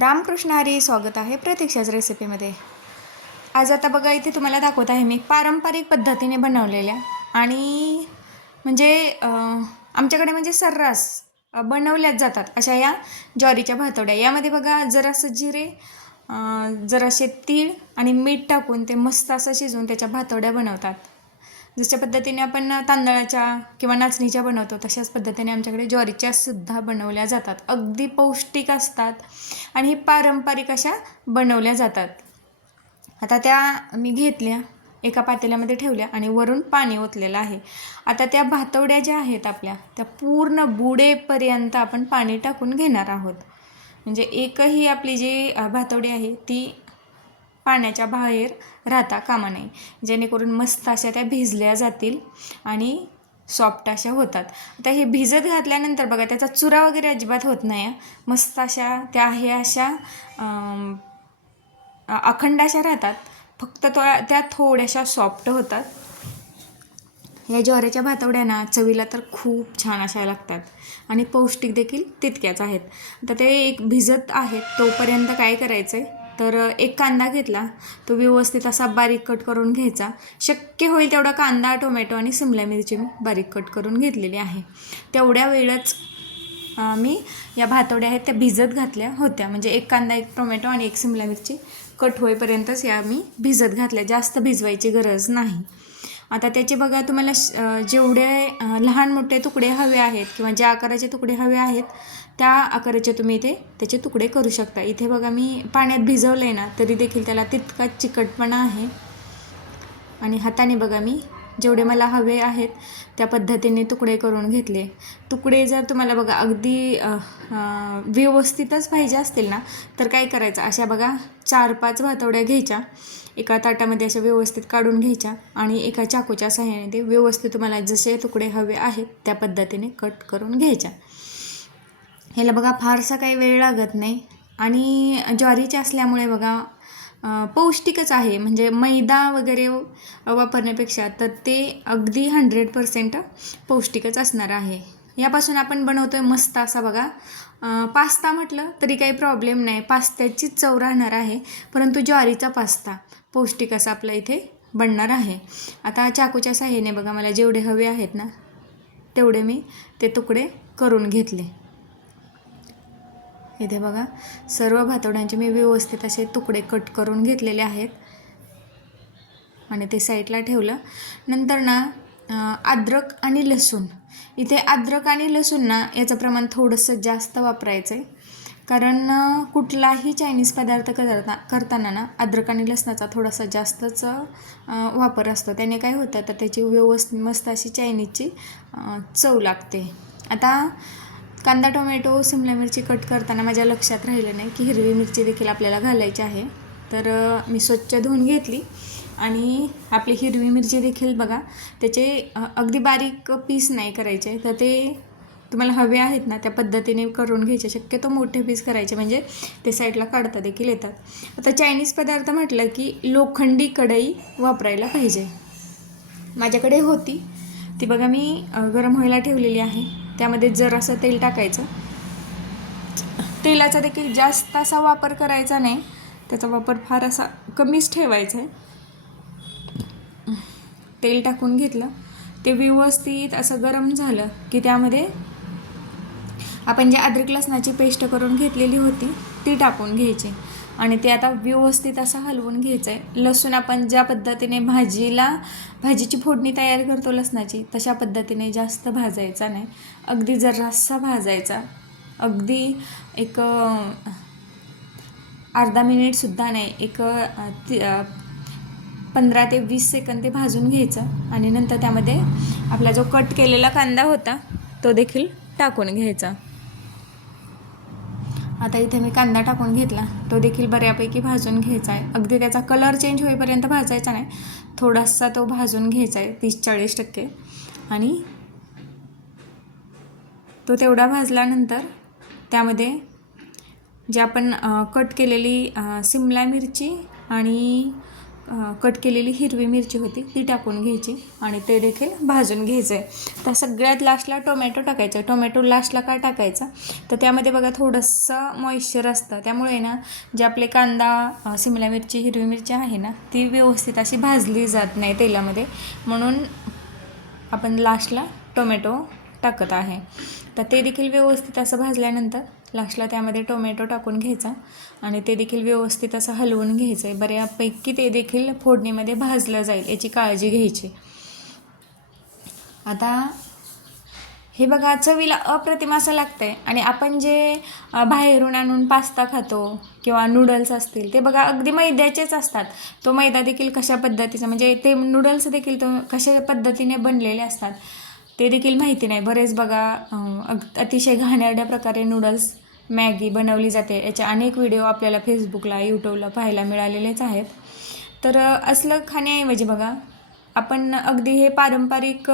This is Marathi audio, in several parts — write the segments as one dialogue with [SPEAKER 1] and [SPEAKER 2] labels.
[SPEAKER 1] रामकृष्ण हरी स्वागत आहे प्रतीक्षाच रेसिपीमध्ये आज आता बघा इथे तुम्हाला दाखवत आहे मी पारंपरिक पद्धतीने बनवलेल्या आणि म्हणजे आमच्याकडे म्हणजे सर्रास बनवल्याच जातात अशा या ज्वारीच्या भातोड्या यामध्ये बघा जरासं जिरे जरासे तीळ आणि मीठ टाकून ते मस्त असं शिजवून त्याच्या भातोड्या बनवतात. जशा पद्धतीने आपण तांदळाच्या किंवा नाचणीच्या बनवतो तशाच पद्धतीने आमच्याकडे ज्वारीच्या सुद्धा बनवल्या जातात. अगदी पौष्टिक असतात आणि ही पारंपरिक अशा बनवल्या जातात. आता त्या मी घेतल्या एका पातेल्यामध्ये ठेवल्या आणि वरून पाणी ओतलेलं आहे. आता त्या भातवड्या ज्या आहेत आपल्या त्या पूर्ण बुडेपर्यंत आपण पाणी टाकून घेणार आहोत. म्हणजे एकही आपली जी भातवडी आहे ती पाण्याच्या बाहेर राहता कामा नाही जेणेकरून मस्त अशा त्या भिजल्या जातील आणि सॉफ्ट अशा होतात. आता हे भिजत घातल्यानंतर बघा त्याचा चुरा वगैरे अजिबात होत नाही आहे मस्त अशा त्या हे अशा अखंड अशा राहतात. फक्त तो त्या थोड्याशा सॉफ्ट होतात. या ज्वारीच्या भातवड्यांना चवीला तर खूप छान अशा लागतात. आणि पौष्टिक देखील तितक्याच आहेत. तर ते एक भिजत आहेत तोपर्यंत काय करायचं आहे तर एक कांदा घेतला. तो व्यवस्थित असा बारीक कट करून घ्यायचा. शक्य होईल तेवढा कांदा टोमॅटो आणि सिमला मिरची मी बारीक कट करून घेतलेली आहे. तेवढ्या वेळच मी या भातवड्या आहेत त्या भिजत घातल्या होत्या. म्हणजे एक कांदा एक टोमॅटो आणि एक सिमला मिरची कट होईपर्यंतच या मी भिजत घातल्या. जास्त भिजवायची गरज नाही. आता त्याचे बघा तुम्हाला श- जेवढे लहान मोठे तुकडे हवे आहेत किंवा ज्या आकाराचे तुकडे हवे आहेत त्या आकाराचे तुम्ही इथे त्याचे तुकडे करू शकता. इथे बघा मी पाण्यात भिजवलं आहे ना तरी देखील त्याला तितका चिकटपणा आहे. आणि हाताने बघा मी जेवढे मला हवे आहेत त्या पद्धतीने तुकडे करून घेतले. तुकडे जर तुम्हाला बघा अगदी व्यवस्थितच पाहिजे असतील ना तर काय करायचं? अशा बघा चार पाच भातवड्या घ्यायच्या. एका ताटामध्ये अशा व्यवस्थित काढून घ्यायच्या आणि एका चाकूच्या सहाय्याने ते व्यवस्थित तुम्हाला जसे तुकडे हवे आहेत त्या पद्धतीने कट करून घ्यायच्या. ह्याला बघा फारसा काही वेळ लागत नाही. आणि ज्वारीचे असल्यामुळे बघा पौष्टिकच आहे. म्हणजे मैदा वगैरे वापरण्यापेक्षा तर ते अगदी हंड्रेड पर्सेंट पौष्टिकच असणार आहे. यापासून आपण बनवतो आहे मस्त असा बघा. पास्ता म्हटलं तरी काही प्रॉब्लेम नाही. पास्त्याचीच चव राहणार आहे परंतु ज्वारीचा पास्ता पौष्टिक असा आपला इथे बनणार आहे. आता चाकूच्या साह्याने बघा मला जेवढे हवे आहेत ना तेवढे मी ते तुकडे करून घेतले. इथे बघा सर्व भातवड्यांचे मी व्यवस्थित असे तुकडे कट करून घेतलेले आहेत. आणि ते साईडला ठेवलं. नंतर ना अद्रक आणि लसूण इथे अद्रक आणि लसूण ना याचं प्रमाण थोडंसं जास्त वापरायचं आहे कारण कुठलाही चायनीज पदार्थ करता करताना ना अद्रक आणि लसणाचा थोडासा जास्तच वापर असतो. त्याने काय होतं तर त्याची व्यवस्थित मस्त अशी चायनीजची चव लागते. आता कांदा टोमॅटो सिमला मिरची कट करताना माझ्या लक्षात राहिलं नाही की हिरवी मिरची देखील आपल्याला घालायची आहे. तर मी स्वच्छ धुवून घेतली. आणि आपली हिरवी मिरची देखील बघा त्याचे अगदी बारीक पीस नाही करायचे. तर ते तुम्हाला हवे आहेत ना त्या पद्धतीने करून घ्यायचे. शक्यतो मोठे पीस करायचे म्हणजे ते साईडला काढता देखील येतात. आता चायनीज पदार्थ म्हटलं की लोखंडी कढई वापरायला पाहिजे. माझ्याकडे होती. ती बघा मी गरम व्हायला ठेवलेली आहे. त्यामध्ये जरासं तेल टाकायचं. तेलाचा देखील जास्त असा वापर करायचा नाही. त्याचा वापर फार असा कमीच ठेवायचा आहे. तेल टाकून घेतलं. ते व्यवस्थित असं गरम झालं की त्यामध्ये आपण जे अद्रक लसणाची पेस्ट करून घेतलेली होती ती टाकून घ्यायची. आणि ते आता व्यवस्थित असं हलवून घ्यायचं आहे लसूण आपण ज्या पद्धतीने भाजीला भाजीची फोडणी तयार करतो लसणाची तशा पद्धतीने जास्त भाजायचा नाही. अगदी जरासा भाजायचा. अगदी एक अर्धा मिनिटसुद्धा नाही. एक पंधरा ते वीस सेकंद ते भाजून घ्यायचं आणि नंतर त्यामध्ये आपला जो कट केलेला कांदा होता तो देखील टाकून घ्यायचा. आता इथे मी कांदा टाकून घेतला. तो देखील बऱ्यापैकी भाजून घ्यायचा आहे. अगदी त्याचा कलर चेंज होईपर्यंत भाजायचा नाही. थोडासा तो भाजून घ्यायचा आहे तीस चाळीस टक्के. आणि तो तेवढा भाजल्यानंतर त्यामध्ये जे आपण कट केलेली सिमला मिरची आणि कट केलेली हिरवी मिरची होती ती टाकून घ्यायची आणि ते देखील भाजून घ्यायचं आहे तर सगळ्यात लास्टला टोमॅटो टाकायचं. टोमॅटो लास्टला का टाकायचा? तर त्यामध्ये बघा थोडंसं मॉइश्चर असतं. त्यामुळे ना जे आपले कांदा सिमला मिरची हिरवी मिरची आहे ना ती व्यवस्थित अशी भाजली जात नाही तेलामध्ये. म्हणून आपण लास्टला टोमॅटो टाकत आहे. तर ते देखील व्यवस्थित असं भाजल्यानंतर लास्टला त्यामध्ये टोमॅटो टाकून घ्यायचा आणि ते देखील व्यवस्थित असं हलवून घ्यायचं आहे बऱ्यापैकी ते देखील फोडणीमध्ये भाजलं जाईल याची काळजी घ्यायची. आता हे बघा चवीला अप्रतिम असं लागतं आहे आणि आपण जे बाहेरून आणून पास्ता खातो किंवा नूडल्स असतील ते बघा अगदी मैद्याचेच असतात. तो मैदा देखील कशा पद्धतीचा म्हणजे ते नूडल्स देखील तो कशा पद्धतीने बनलेले असतात ते देखील माहिती नाही. बरेच बघा अग- अतिशय घाणेरड्या प्रकारे नूडल्स मॅगी बनवली जाते. याचे अनेक व्हिडिओ आपल्याला फेसबुकला यूट्यूबला पाहायला मिळालेलेच आहेत. तर असलं खाण्याऐवजी बघा आपण अगदी हे पारंपरिक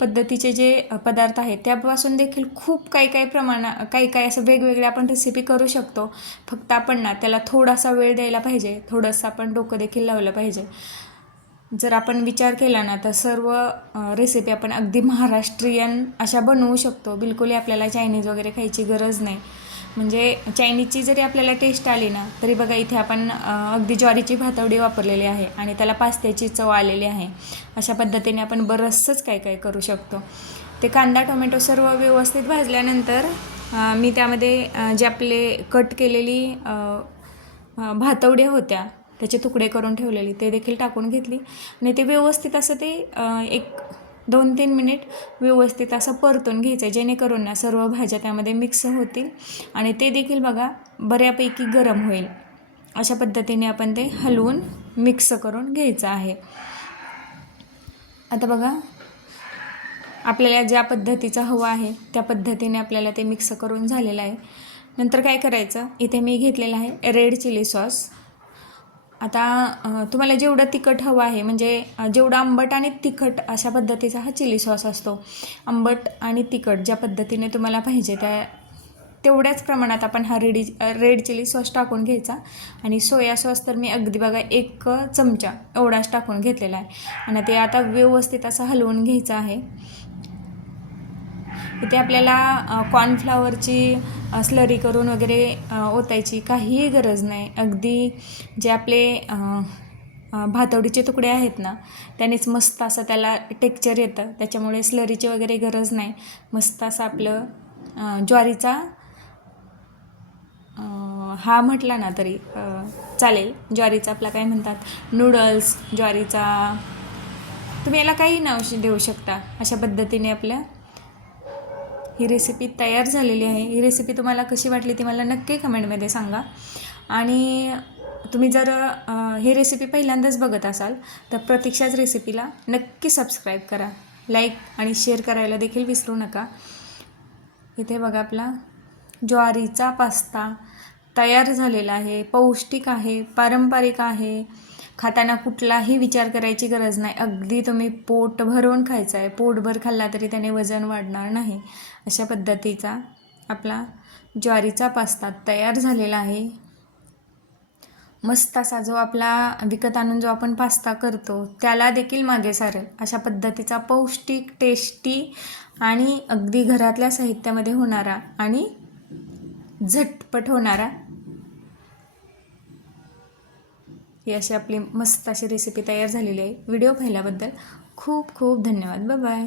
[SPEAKER 1] पद्धतीचे जे पदार्थ आहेत त्यापासून देखील खूप काही काही प्रमाणा काही काही असं वेगवेगळ्या आपण रेसिपी करू शकतो. फक्त आपण ना त्याला थोडासा वेळ द्यायला पाहिजे. थोडंसं आपण डोकं देखील लावलं पाहिजे. जर आपण विचार केला ना तर सर्व रेसिपी आपण अगदी महाराष्ट्रीयन अशा बनवू शकतो. बिलकुलही आपल्याला चायनीज वगैरे खायची गरज नाही. म्हणजे चायनीजची जरी आपल्याला टेस्ट आली ना तरी बघा इथे आपण अगदी ज्वारीची भातवडी वापरलेली आहे आणि त्याला पास्त्याची चव आलेली आहे. अशा पद्धतीने आपण बरंचसंच काय काय करू शकतो. ते कांदा टोमॅटो सर्व व्यवस्थित भाजल्यानंतर मी त्यामध्ये जे आपले कट केलेली भातवड्या होत्या त्याचे तुकडे करून ठेवलेले ते देखील टाकून घेतली. आणि ते व्यवस्थित असं ते एक दोन तीन मिनिट व्यवस्थित असं परतून घ्यायचं जेणेकरून ना सर्व भाज्या त्यामध्ये मिक्स होतील आणि ते देखील बघा बऱ्यापैकी गरम होईल. अशा पद्धतीने आपण ते हलवून मिक्स करून घ्यायचं आहे. आता बघा आपल्याला ज्या पद्धतीचं हवं आहे त्या पद्धतीने आपल्याला ते मिक्स करून झालेलं आहे. नंतर काय करायचं? इथे मी घेतलेलं आहे रेड चिली सॉस. आता तुम्हाला जेवढं तिखट हवं आहे म्हणजे जेवढं आंबट आणि तिखट अशा पद्धतीचा हा चिली सॉस असतो. आंबट आणि तिखट ज्या पद्धतीने तुम्हाला पाहिजे त्या तेवढ्याच प्रमाणात आपण हा रेडी रेड चिली सॉस टाकून घ्यायचा. आणि सोया सॉस तर मी अगदी बघा एक चमचा एवढाच टाकून घेतलेला आहे. आणि ते आता व्यवस्थित असा हलवून घ्यायचं आहे. इथे आपल्याला कॉर्नफ्लावरची स्लरी करून वगैरे ओतायची काहीही गरज नाही. अगदी जे आपले भातवडीचे तुकडे आहेत ना त्यानेच मस्त असं त्याला टेक्चर येतं. त्याच्यामुळे स्लरीची वगैरे गरज नाही. मस्त असं आपलं ज्वारीचा हा म्हटला ना तरी चालेल. ज्वारीचा आपला काय म्हणतात नूडल्स ज्वारीचा तुम्ही याला काही नाव श- देऊ शकता अशा पद्धतीने आपल्या ही रेसिपी तयार झालेली आहे. ही रेसिपी तुम्हाला कशी वाटली ती मला नक्की कमेंटमध्ये सांगा. आणि तुम्ही जर ही रेसिपी पहिल्यांदाच बघत असाल तर प्रतीक्षाच रेसिपीला नक्की सबस्क्राईब करा. लाईक आणि शेअर करायला देखील विसरू नका. इथे बघा आपला ज्वारीचा पास्ता तयार झालेला आहे. पौष्टिक आहे पारंपरिक आहे. खाताना कुठलाही विचार करायची गरज नाही. अगदी तुम्ही पोट भरून खायचं आहे पोटभर खाल्ला तरी त्याने वजन वाढणार नाही. अशा पद्धतीचा आपला ज्वारीचा पास्ता तयार झालेला आहे. मस्त असा जो आपला विकत आणून जो आपण पास्ता करतो त्याला देखील मागे सारेल. अशा पद्धतीचा पौष्टिक टेस्टी आणि अगदी घरातल्या साहित्यामध्ये होणारा आणि झटपट होणारा ही अशी आपली मस्त अशी रेसिपी तयार झालेली आहे. व्हिडिओ पाहिल्याबद्दल खूप खूप धन्यवाद. Bye bye